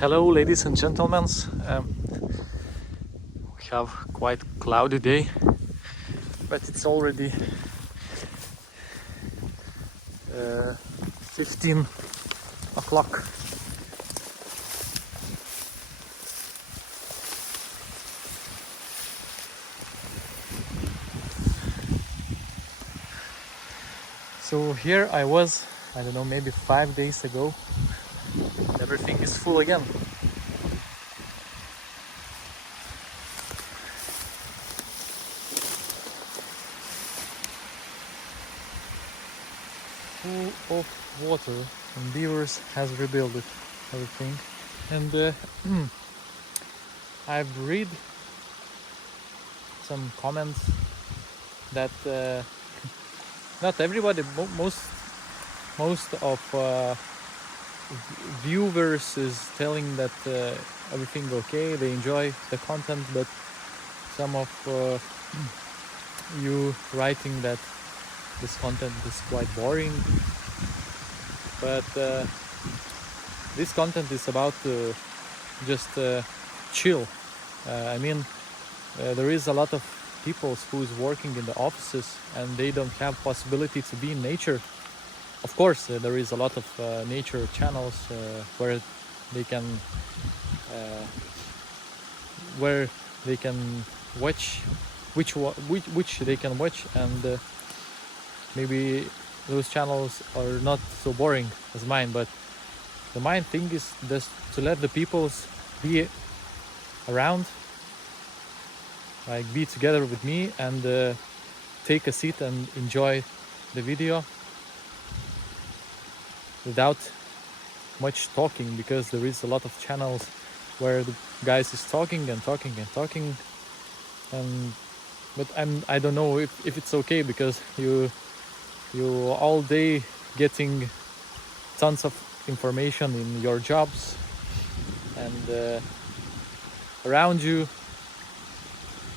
Hello, ladies and gentlemen. We have quite cloudy day, but it's already 15 o'clock. So here I was, I don't know, maybe 5 days ago. Everything is full again. Full of water, and Beavers has rebuilt it, everything. And I've read some comments that not everybody, most of viewers is telling that everything okay, they enjoy the content, but some of you writing that this content is quite boring. But this content is about just chill. I mean, there is a lot of people who's working in the offices and they don't have possibility to be in nature. Of course, there is a lot of nature channels where they can watch which they can watch, and maybe those channels are not so boring as mine. But the main thing is just to let the peoples be around, like be together with me and take a seat and enjoy the video without much talking, because there is a lot of channels where the guys is talking and talking and talking, but I don't know if it's okay, because you all day getting tons of information in your jobs and around you,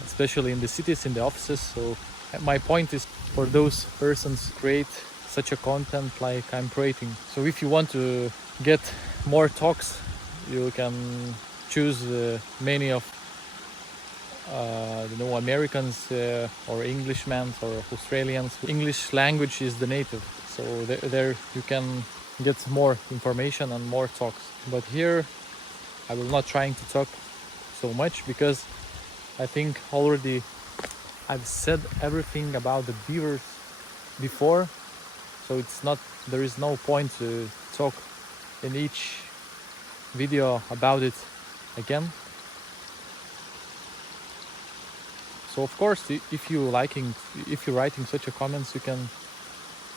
especially in the cities, in the offices. So my point is for those persons create such a content like I'm creating. So if you want to get more talks, you can choose many of Americans or Englishmen or Australians. English language is the native, so there you can get more information and more talks. But here I will not trying to talk so much, because I think already I've said everything about the beavers before, so there is no point to talk in each video about it again. So of course, if you're writing such a comments, you can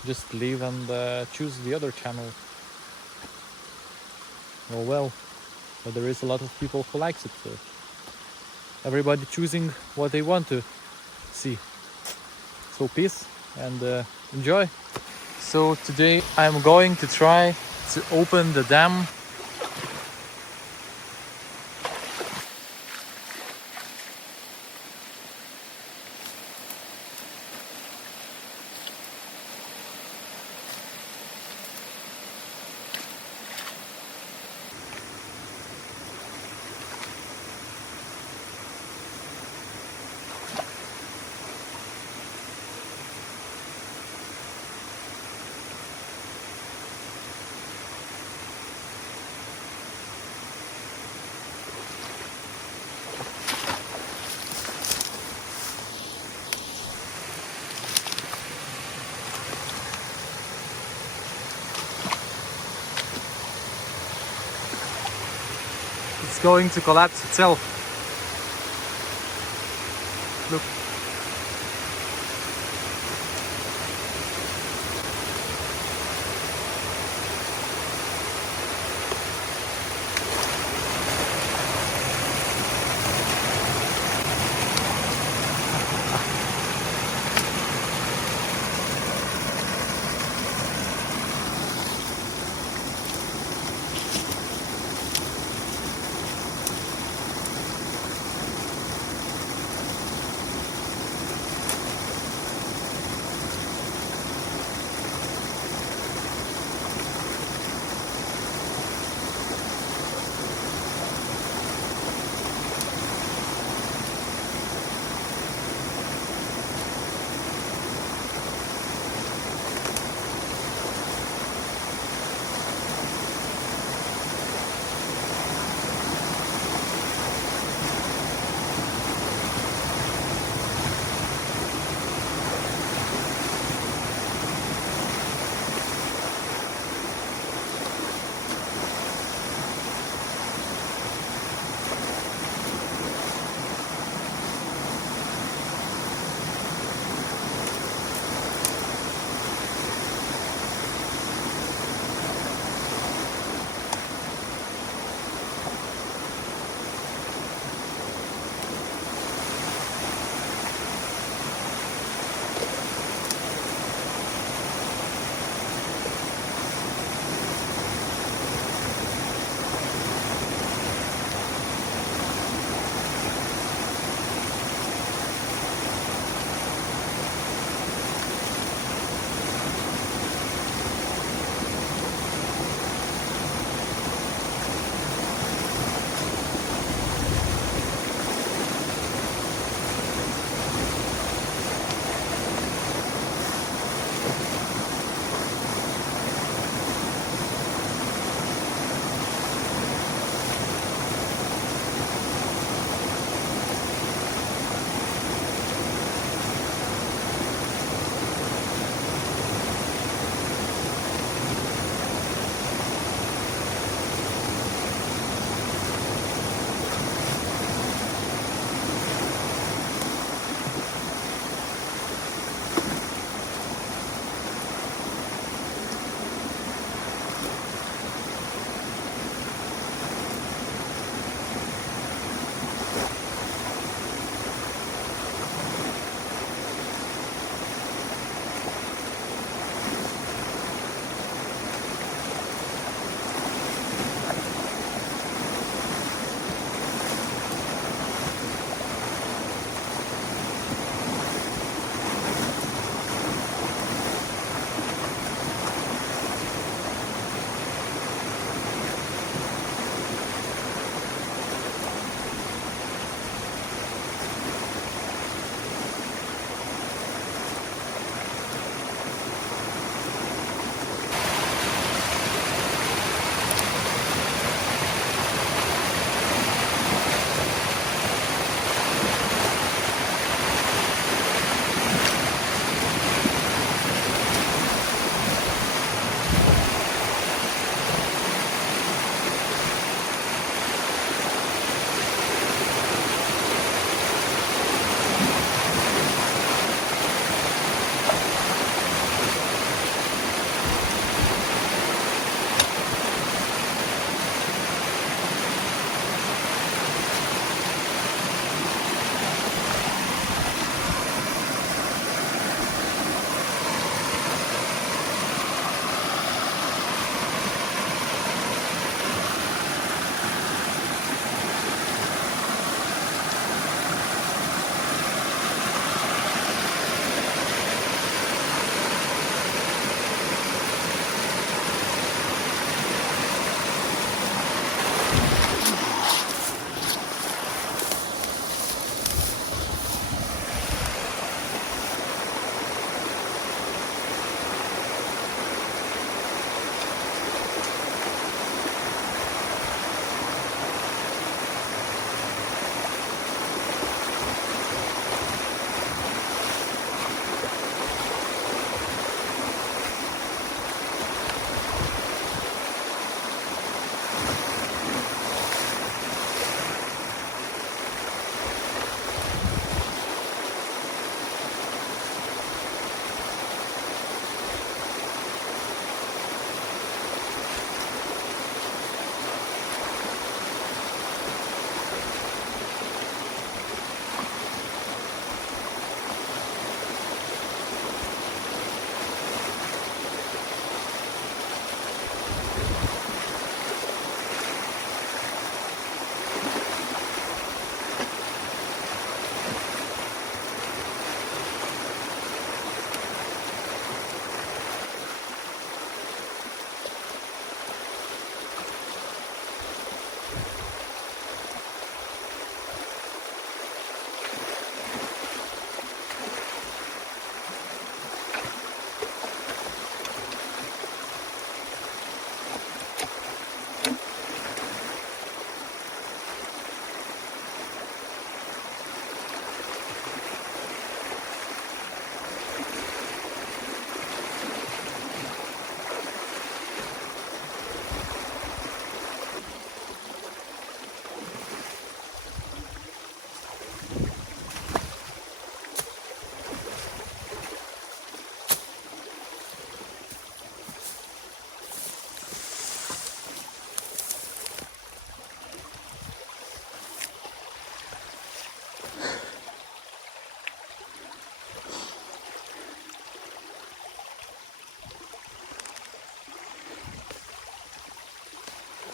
just leave and choose the other channel. Oh well, but there is a lot of people who likes it, so everybody choosing what they want to see. So peace and enjoy. So today I'm going to try to open the dam. It's going to collapse itself. Look.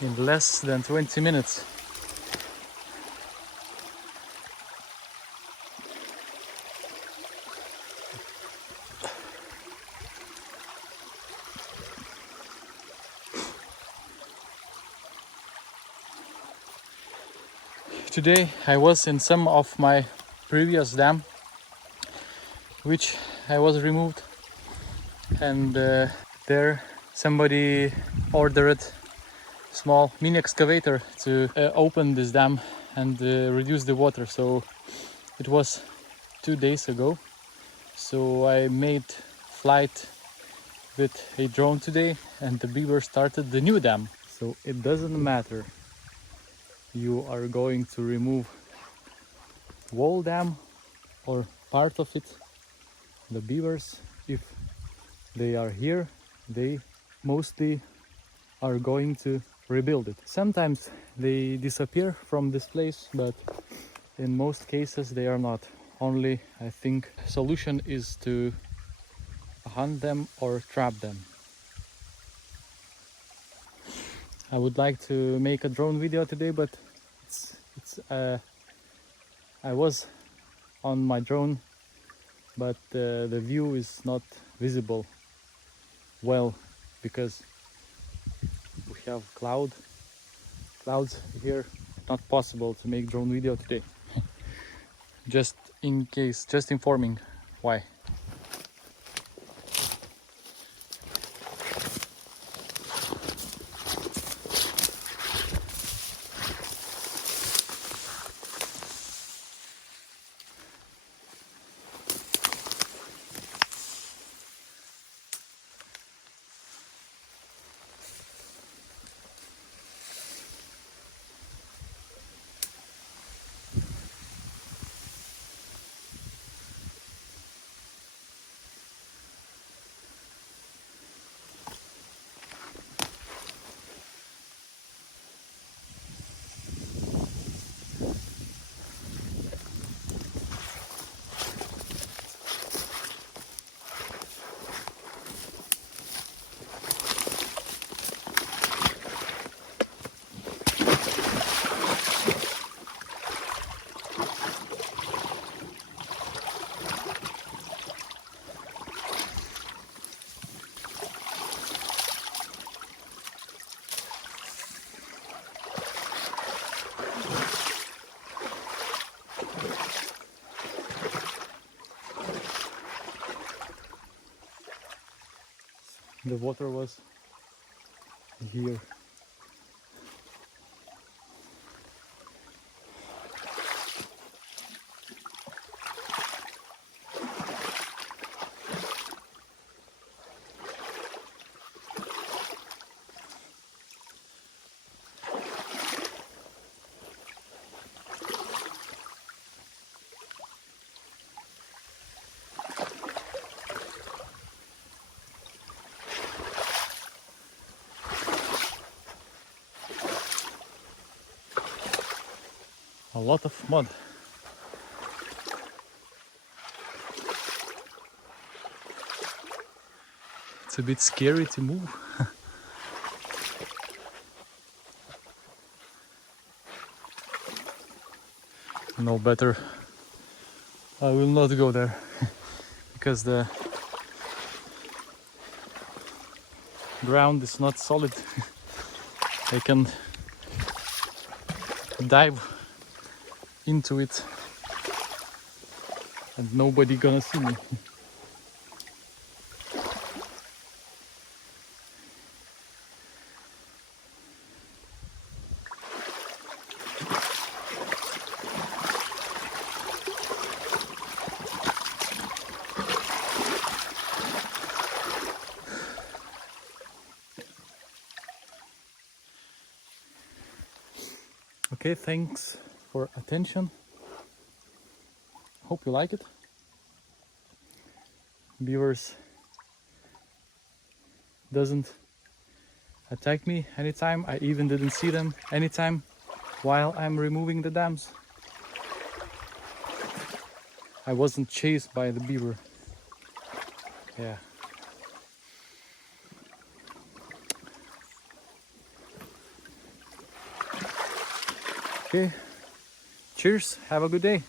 in less than 20 minutes. Today I was in some of my previous dam which I was removed, and there somebody ordered small mini excavator to open this dam and reduce the water. So it was 2 days ago, so I made flight with a drone today, and the Beaver started the new dam. So it doesn't matter you are going to remove whole dam or part of it. The beavers, if they are here, they mostly are going to rebuild it. Sometimes they disappear from this place, but in most cases they are not. Only, I think, solution is to hunt them or trap them. I would like to make a drone video today, but I was on my drone, but the view is not visible well because we have clouds here. Not possible to make drone video today. Just in case, just informing why. The water was here. A lot of mud. It's a bit scary to move. No, better I will not go there because the ground is not solid. I can dive into it and nobody gonna see me. Okay, thanks for attention. Hope you like it. Beavers doesn't attack me anytime. I even didn't see them anytime while I'm removing the dams. I wasn't chased by the beaver. Yeah. Okay, cheers, have a good day.